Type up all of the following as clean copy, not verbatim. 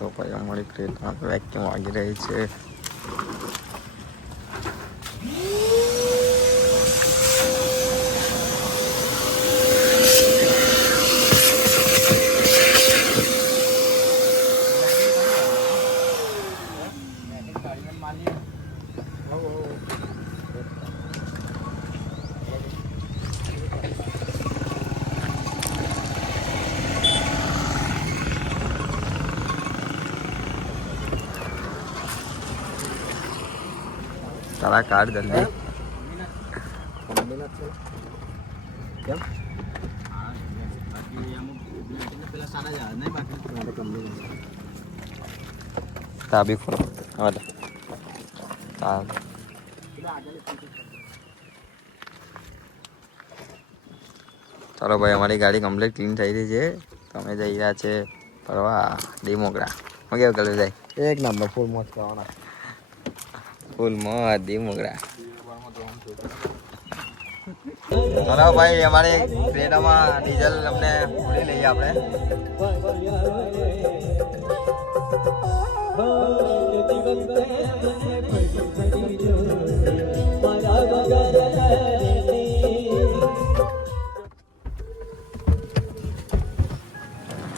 તો ભાઈ અમારી ક્રેટમાં વેક્યુમ વાગી રહી છે. તારા કાર્ડ જલ્દી તાબી ખોલો. ચાલો ભાઈ, અમારી ગાડી કમ્પ્લીટ ક્લીન થઈ રહી છે. તમે જઈ રહ્યા છે ફરવા ડીમોગરા. હું કેવું કર્યું જાય? એક નંબર ફૂલ મોજ કરવાના. ફૂલ મોજ ડીમોગરા. ચાલો ભાઈ, અમારે ક્રેટામાં ડીઝલ અમને પૂરી લઈએ આપણે.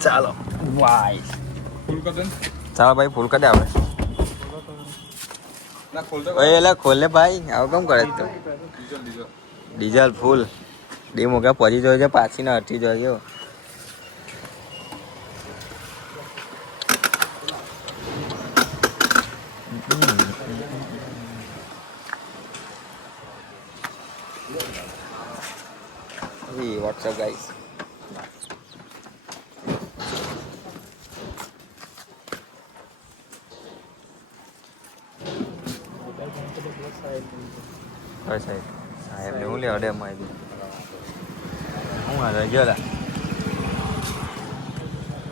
ચાલો ભાઈ, ચાલો ભાઈ ફૂલ કરી દે આપણે. એટલે ખોલે ભાઈ, આવું કેમ કરે તો? ડીઝલ ફૂલ ડીમોગરા પહોંચી જોયો છે, પાછી ને અટકી જોયો. WhatsApp guys. સાહેબ ને હું લેવા ડે માહિતી હું હાલ ગયો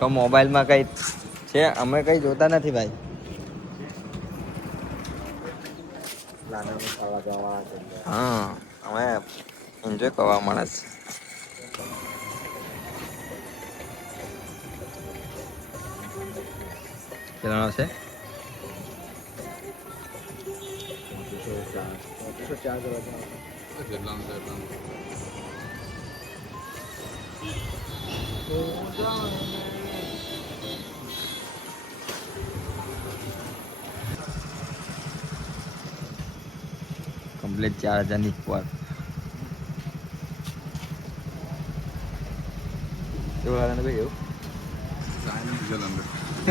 તો મોબાઈલમાં કઈ છે, અમે કઈ જોતા નથી ભાઈ. હા, અમે એન્જોય કરવા માણસ. કેટલાનો છે? કમ્પ્લીટ 4000 પર. કેવું લાગે ને ભાઈ? એવું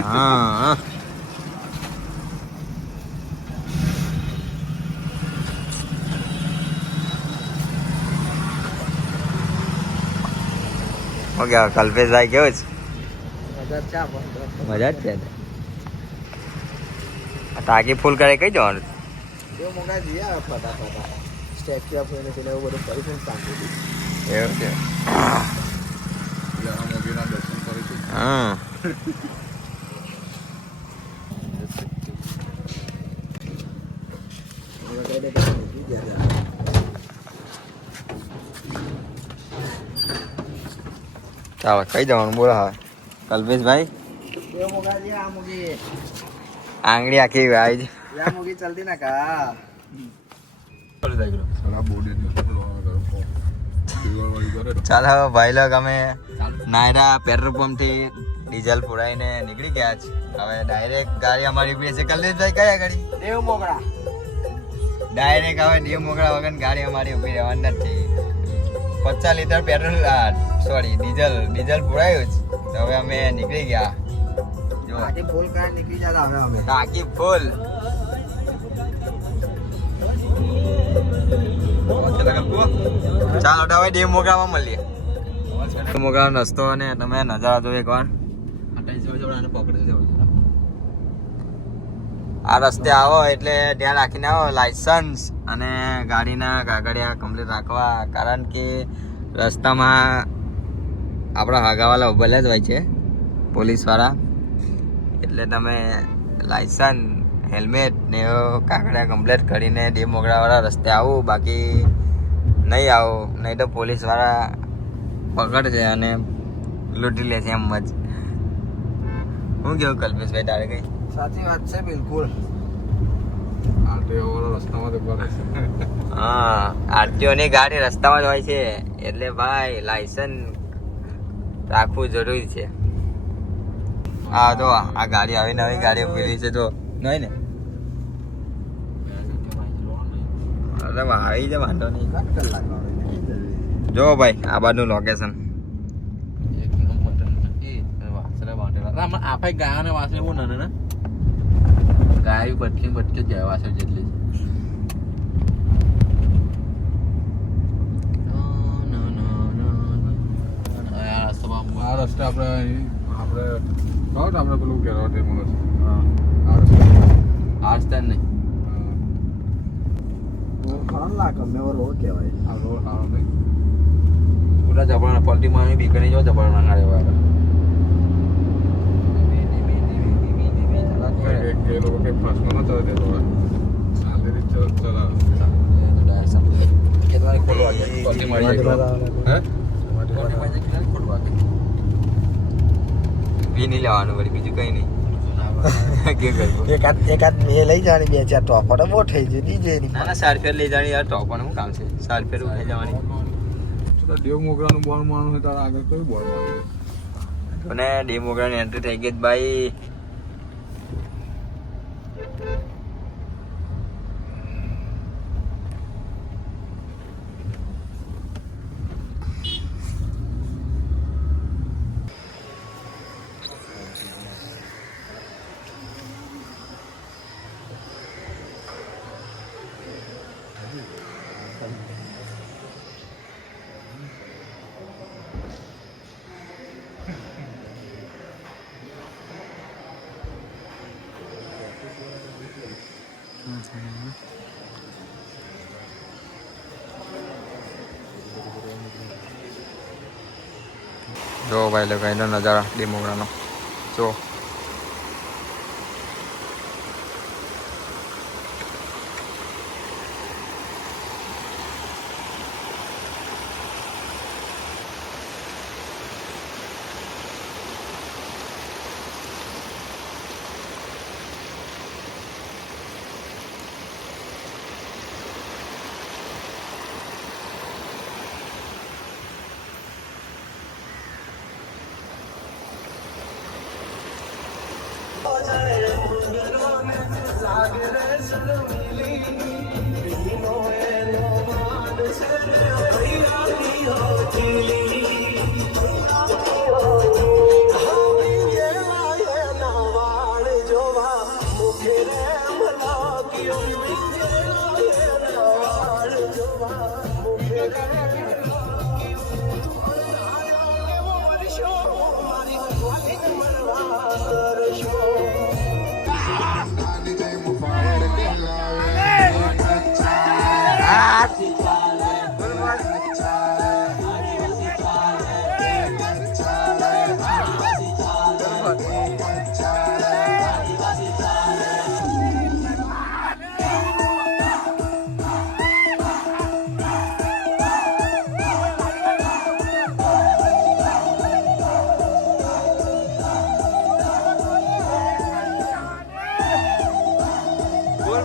હા. ઓકે, કલ્પેશભાઈ કેવું છે? મજા જ છે. ટાંકી ફૂલ કરે કઈ જવાનું? સ્ટેચ્યુ ઓફ યુનિટી ને એવું બધું કરીશું શાંતિથી. એવું છે. હા. ચાલો કઈ જવાનું બોલો હવે કલ્પેશભાઈ? આંગળી આખી આવી ચલતી ના કા. ચાલો ભાઈ લોગ, અમે નાયરા પેટ્રોલ પંપ થી ડીઝલ પુરાઈને નીકળી ગયા છે. હવે ડાયરેક્ટ ગાડી અમારી ઉભી છે. કલ્પેશભાઈ કયા ગાડી? ડીમોગરા. ડાયરેક્ટ હવે ડીમોગરા વગર ગાડી અમારી ઉભી રહેવાની નથી. 50 લીટર પેટ્રોલ ડીઝલ પુરાયું છે. તો હવે અમે નીકળી ગયા. જો ટાંકી ફૂલ કરીને નીકળી જતા હવે અમે. ટાંકી ફૂલ. ચાલો તો હવે ડીમોગરામાં મળીએ. ડીમોગરાનો રસ્તો અને તમે નજારા જો એકવાર. આ રસ્તે આવો એટલે ધ્યાન રાખીને આવો. લાયસન્સ અને ગાડીના કાગળિયા કમ્પ્લીટ રાખવા, કારણ કે રસ્તામાં આપણા હાગાવાલા ઉભેલા જ હોય છે પોલીસવાળા. એટલે તમે લાયસન્સ, હેલ્મેટ ને કાગળિયા કમ્પ્લીટ કરીને ડીમોગરાવાળા રસ્તે આવું. બાકી નહીં આવો, નહીં તો પોલીસવાળા પકડશે અને લૂંટી લે છે એમ જ. હું કેવું કલ્પેશભાઈ તારે કઈ સાચી વાત છે બિલકુલ. હા આરટીઓ ની ગાડી રસ્તામાં જ હોય છે એટલે ભાઈ લાયસન્સ રાખવું જરૂરી છે. હા તો આ ગાડી આવી નવી ગાડી ઉભી છે તો નહીં ને અરે આવી છે વાંધો નહીં. જો ભાઈ આ બાજુ લોકેશન આપણે ગાયને વાસણ એવું નાને ગાય બટકે જાય વાસણ જેટલી આ રસ્તે આપણે પેલું ઘેરવા તે મળે છે. આ રસ્તા નહીં ખરા ગમે એવો રોડ કહેવાય. આ રોડ સારો નહીં. પૂરા જબરાના પલટીમાં બીકણી જો જબરાના ના રહેવા એ લોકો કઈ ફાસ્ટમાં ન ચલાવે તે લોકો શાંતિ રીતે ચલાવે. પી નહીં લેવાનું વળી બીજું કઈ નહીં. કે કરવું એકાદ બે લઈ જવાની 2-4 ટોપડો બહુ થઈ જાય ડીજે ની. ના ના સારફેર લઈ જવાની યાર ટોપણ શું કામ છે સારફેર ઉઠાઈ જવાની. દેવ મોગરાનું બોલ મારવાનું હોય તારા આગળ કયું બોલ મારવાનું? અને ડે મોગરાની એન્ટ્રી થઈ ગઈ ભાઈ. જો ભાઈ લોકો એનો નજારા ડેમોગ્રાનો જો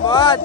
Bye.